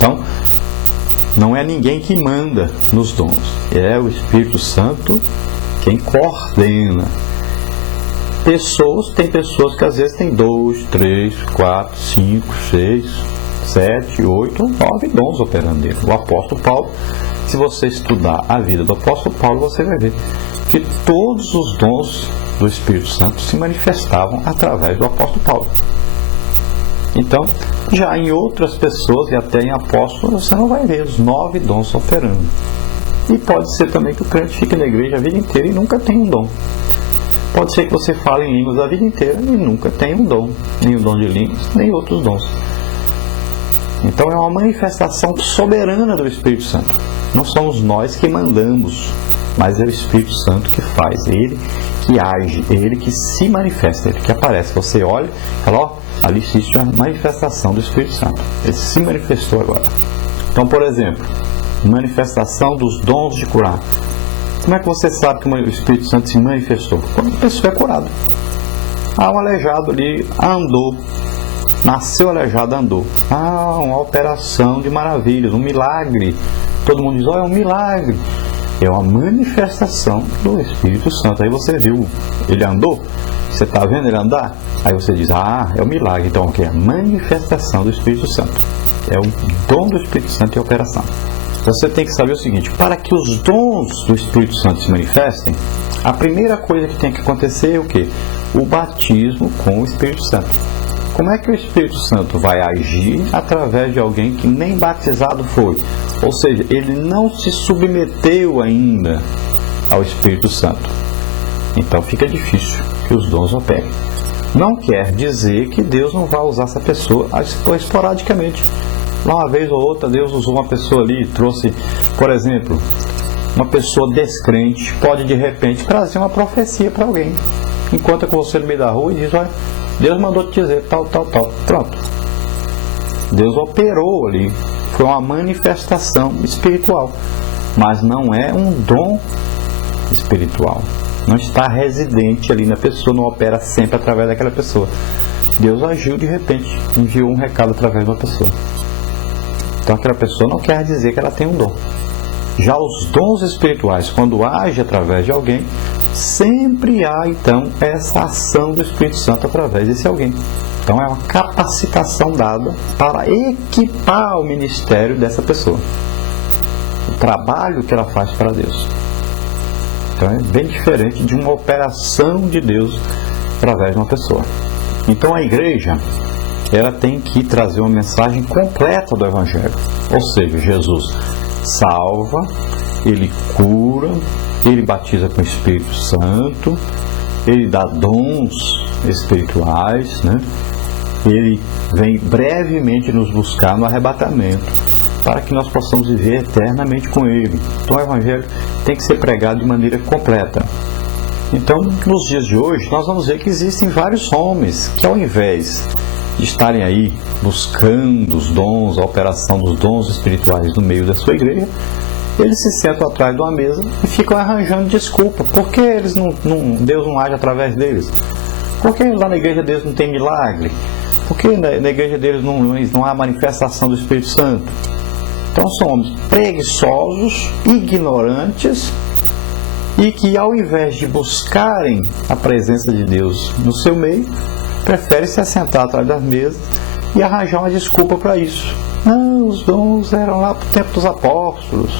Então, não é ninguém que manda nos dons, é o Espírito Santo quem coordena. Tem pessoas que às vezes têm 2, 3, 4, 5, 6, 7, 8, 9 dons operando dele. O apóstolo Paulo, se você estudar a vida do apóstolo Paulo, você vai ver que todos os dons do Espírito Santo se manifestavam através do apóstolo Paulo. Então, já em outras pessoas e até em apóstolos, você não vai ver os 9 dons operando. E pode ser também que o crente fique na igreja a vida inteira e nunca tenha um dom. Pode ser que você fale em línguas a vida inteira e nunca tenha um dom, nem o dom de línguas, nem outros dons. Então é uma manifestação soberana do Espírito Santo. Não somos nós que mandamos, mas é o Espírito Santo que faz, é Ele que age, é Ele que se manifesta, é Ele que aparece. Você olha e fala, ó, ali existe uma manifestação do Espírito Santo. Ele se manifestou agora. Então, por exemplo, manifestação dos dons de curar. Como é que você sabe que o Espírito Santo se manifestou? Quando a pessoa é curada. Um aleijado ali andou. Nasceu aleijado, andou. Uma operação de maravilhas, um milagre. Todo mundo diz, é um milagre. É uma manifestação do Espírito Santo. Aí você viu, ele andou? Você está vendo ele andar? Aí você diz, é um milagre. Então, o que é? A manifestação do Espírito Santo. É o dom do Espírito Santo em operação. Então, você tem que saber o seguinte, para que os dons do Espírito Santo se manifestem, a primeira coisa que tem que acontecer é o quê? O batismo com o Espírito Santo. Como é que o Espírito Santo vai agir através de alguém que nem batizado foi? Ou seja, ele não se submeteu ainda ao Espírito Santo. Então fica difícil que os dons operem. Não quer dizer que Deus não vai usar essa pessoa esporadicamente. Uma vez ou outra Deus usou uma pessoa ali e trouxe, por exemplo, uma pessoa descrente pode de repente trazer uma profecia para alguém. Encontra com você no meio da rua e diz, olha, Deus mandou te dizer tal, tal, tal. Pronto. Deus operou ali. Foi uma manifestação espiritual. Mas não é um dom espiritual. Não está residente ali na pessoa, não opera sempre através daquela pessoa. Deus agiu de repente, enviou um recado através de uma pessoa. Então aquela pessoa não quer dizer que ela tem um dom. Já os dons espirituais, quando age através de alguém, sempre há então essa ação do Espírito Santo através desse alguém. Então é uma capacitação dada para equipar o ministério dessa pessoa, o trabalho que ela faz para Deus. Então é bem diferente de uma operação de Deus através de uma pessoa. Então a igreja, ela tem que trazer uma mensagem completa do Evangelho. Ou seja, Jesus salva, Ele cura, Ele batiza com o Espírito Santo, Ele dá dons espirituais, né? Ele vem brevemente nos buscar no arrebatamento, para que nós possamos viver eternamente com Ele. Então o Evangelho tem que ser pregado de maneira completa. Então, nos dias de hoje, nós vamos ver que existem vários homens que, ao invés de estarem aí buscando os dons, a operação dos dons espirituais no meio da sua igreja, eles se sentam atrás de uma mesa e ficam arranjando desculpa. Por que Deus não age através deles? Por que lá na igreja deles não tem milagre? Por que na igreja deles não há manifestação do Espírito Santo? Então são homens preguiçosos, ignorantes, e que ao invés de buscarem a presença de Deus no seu meio, preferem se assentar atrás das mesas e arranjar uma desculpa para isso. Não, os dons eram lá para o tempo dos apóstolos.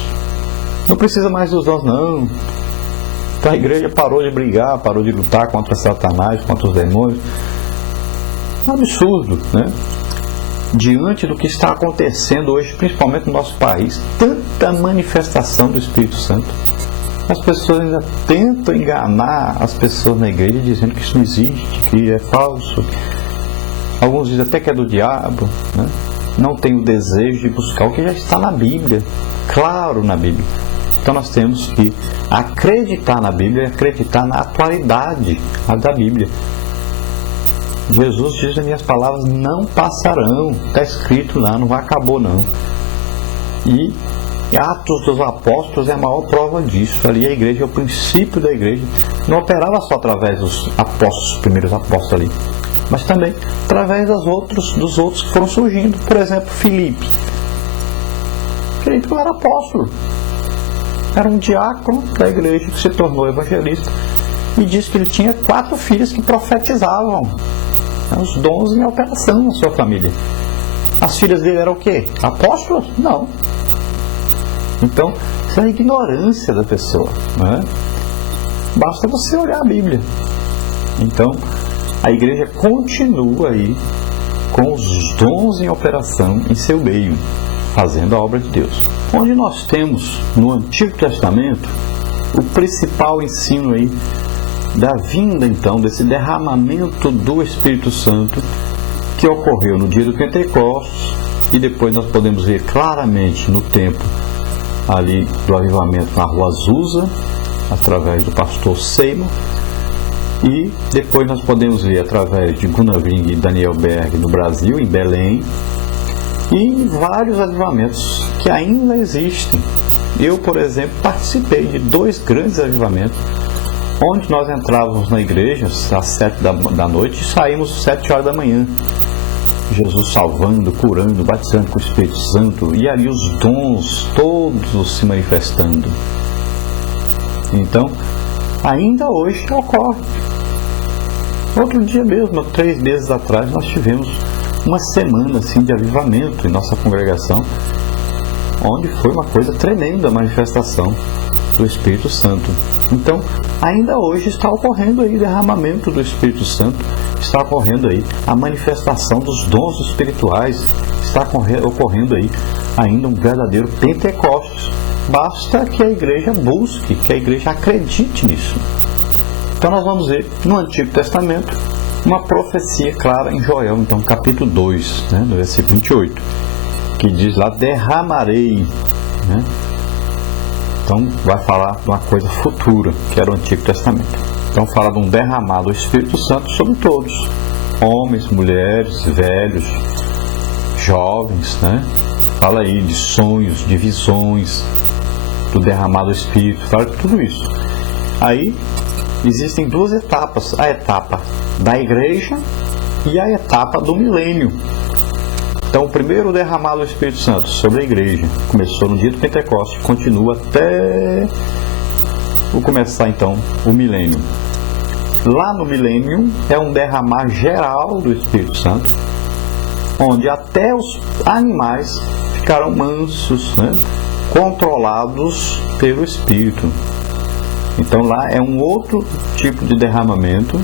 Não precisa mais dos dons, não. Então a igreja parou de brigar, parou de lutar contra Satanás, contra os demônios. Um absurdo, né? Diante do que está acontecendo hoje, principalmente no nosso país, tanta manifestação do Espírito Santo. As pessoas ainda tentam enganar as pessoas na igreja, dizendo que isso não existe, que é falso. Alguns dizem até que é do diabo, né? Não tem o desejo de buscar o que já está na Bíblia, claro na Bíblia. Então nós temos que acreditar na Bíblia e acreditar na atualidade da Bíblia. Jesus diz: as minhas palavras não passarão. Está escrito lá, não acabou não. E Atos dos Apóstolos é a maior prova disso. Ali a igreja, o princípio da igreja, não operava só através dos apóstolos, os primeiros apóstolos ali, mas também através dos outros que foram surgindo. Por exemplo, Filipe. Creio que ele era apóstolo. Era um diácono da igreja que se tornou evangelista. E disse que ele tinha 4 filhas que profetizavam. Os dons em operação na sua família. As filhas dele eram o quê? Apóstolos? Não. Então, isso é a ignorância da pessoa, não é? Basta você olhar a Bíblia. Então, a igreja continua aí com os dons em operação em seu meio, fazendo a obra de Deus. Onde nós temos no Antigo Testamento o principal ensino aí da vinda então desse derramamento do Espírito Santo que ocorreu no dia do Pentecostes, e depois nós podemos ver claramente no tempo ali do avivamento na Rua Azusa, através do pastor Seymour, e depois nós podemos ver através de Gunnar Wing e Daniel Berg no Brasil, em Belém, e em vários avivamentos que ainda existem. Eu, por exemplo, participei de 2 grandes avivamentos, onde nós entrávamos na igreja às 7 da noite e saímos às 7 horas da manhã. Jesus salvando, curando, batizando com o Espírito Santo, e ali os dons todos se manifestando. Então, ainda hoje ocorre. Outro dia mesmo, 3 meses atrás, nós tivemos uma semana assim, de avivamento em nossa congregação, onde foi uma coisa tremenda a manifestação do Espírito Santo. Então, ainda hoje está ocorrendo aí o derramamento do Espírito Santo, está ocorrendo aí a manifestação dos dons espirituais, está ocorrendo aí ainda um verdadeiro Pentecostes. Basta que a igreja busque, que a igreja acredite nisso. Então nós vamos ver no Antigo Testamento uma profecia clara em Joel, então capítulo 2, no versículo 28, que diz lá, derramarei, Então vai falar de uma coisa futura, que era o Antigo Testamento. Então fala de um derramado do Espírito Santo sobre todos, homens, mulheres, velhos, jovens, Fala aí de sonhos, de visões, do derramado do Espírito, fala de tudo isso. Aí existem 2 etapas, a etapa da igreja e a etapa do milênio. Então, o primeiro derramado do Espírito Santo sobre a igreja começou no dia do Pentecostes, continua até começar então o milênio. Lá no milênio é um derramar geral do Espírito Santo, onde até os animais ficarão mansos, controlados pelo Espírito. Então lá é um outro tipo de derramamento,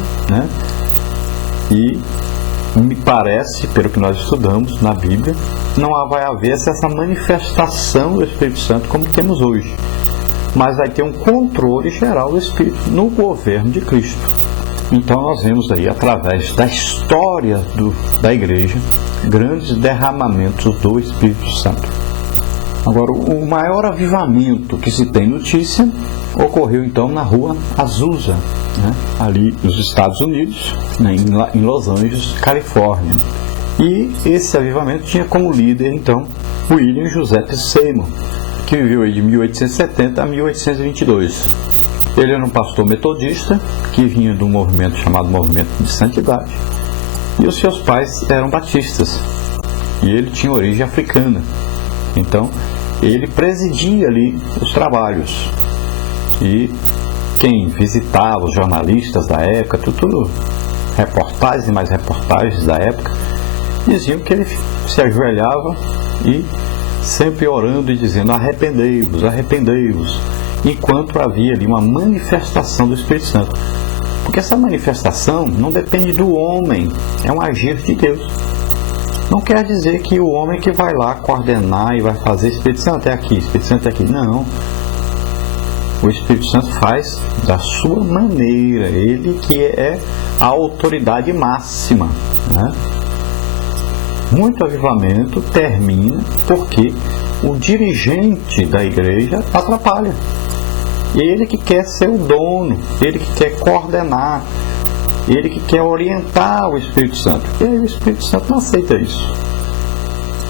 e me parece, pelo que nós estudamos na Bíblia, não vai haver essa manifestação do Espírito Santo como temos hoje, mas vai ter um controle geral do Espírito no governo de Cristo. Então nós vemos aí, através da história da igreja, grandes derramamentos do Espírito Santo. Agora, o maior avivamento que se tem notícia ocorreu então na Rua Azusa, ali nos Estados Unidos, em Los Angeles, Califórnia. E esse avivamento tinha como líder então William Joseph Seymour, que viveu aí de 1870 a 1822. Ele era um pastor metodista que vinha de um movimento chamado Movimento de Santidade, e os seus pais eram batistas, e ele tinha origem africana. Então ele presidia ali os trabalhos, e quem visitava, os jornalistas da época, tudo reportagens e mais reportagens da época, diziam que ele se ajoelhava e sempre orando e dizendo: arrependei-vos, arrependei-vos, enquanto havia ali uma manifestação do Espírito Santo. Porque essa manifestação não depende do homem, é um agir de Deus. Não quer dizer que o homem que vai lá coordenar e vai fazer Espírito Santo é aqui, Espírito Santo é aqui. Não. O Espírito Santo faz da sua maneira, ele que é a autoridade máxima. Muito avivamento termina porque o dirigente da igreja atrapalha. Ele que quer ser o dono, ele que quer coordenar, ele que quer orientar o Espírito Santo. E aí o Espírito Santo não aceita isso.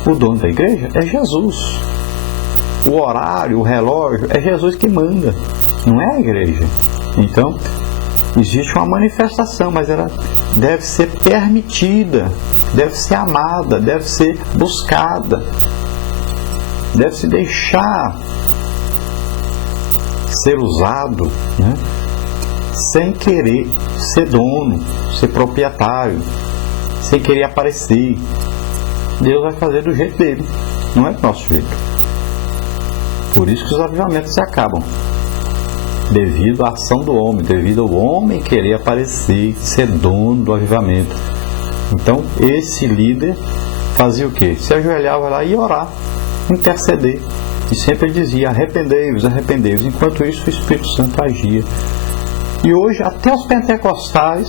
O dono da igreja é Jesus. O horário, o relógio, é Jesus que manda, não é a igreja. Então, existe uma manifestação, mas ela deve ser permitida, deve ser amada, deve ser buscada. deve se deixar ser usado, né? Sem querer ser dono, ser proprietário, sem querer aparecer. Deus vai fazer do jeito dele, não é do nosso jeito. Por isso que os avivamentos se acabam, devido à ação do homem, devido ao homem querer aparecer, ser dono do avivamento. Então esse líder fazia o quê? Se ajoelhava lá e ia orar, interceder, e sempre dizia: arrependei-vos, arrependei-vos. Enquanto isso o Espírito Santo agia. E hoje até os pentecostais